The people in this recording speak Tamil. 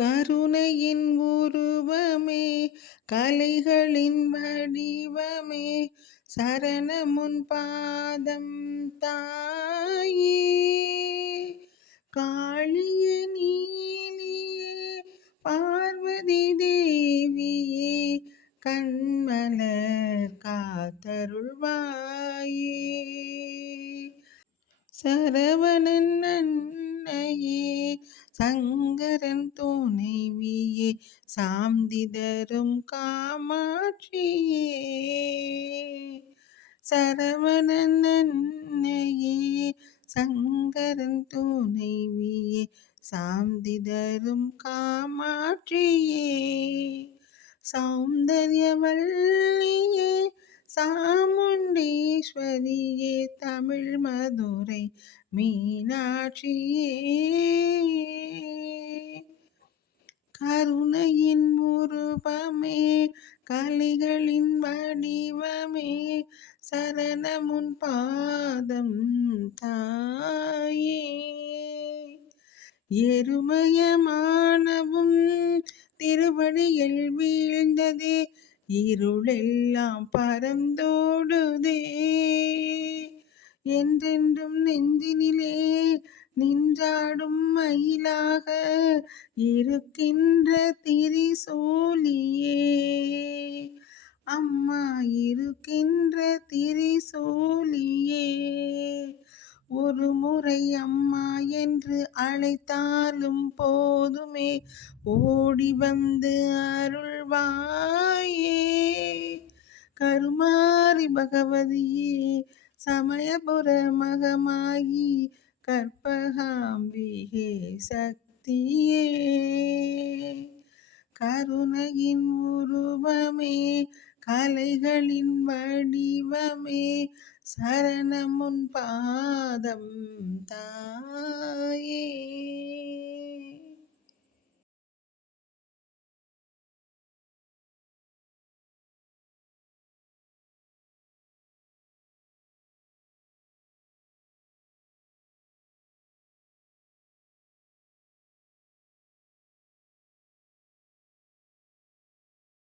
கருணையின் உருவமே கலைகளின் வடிவமே சரணமுன் பாதம் தாயே. காளிய நீலியே பார்வதி தேவியே கண்மலர் காத்தருள்வாயே. சரவணன் அன்னையே சங்கரன் துணைவியே சாந்தி தரும் காமாட்சியே. சரவணன் அன்னையே சங்கரன் துணைவியே சாந்தி தரும் காமாட்சியே. சௌந்தர்யவல்லியே சாமுண்டீஸ்வரியே தமிழ் மதுரை மீனாட்சியே. கருணையின் உருவமே கலைகளின் வடிவமே சரணமுன் பாதம் தாயே. எருமயமானவும் திருவடியில் வீழ்ந்ததே இருளெல்லாம் பரந்தோடுதே. என்றென்றும் நெஞ்சினிலே நின்றாடும் மயிலாக இருக்கின்ற திரிசூலியே. அம்மா இருக்கின்ற திரிசூலியே. ஒரு முறை அம்மா என்று அழைத்தாலும் போதுமே ஓடி வந்து அருள்வாயே. கருமாரி பகவதியே சமயபுர மகமாயி கற்பகாம்பிகே சக்தியே. கருணையின் உருவமே கலைகளின் வடிவமே சரணமுன் பாதம் தாயே.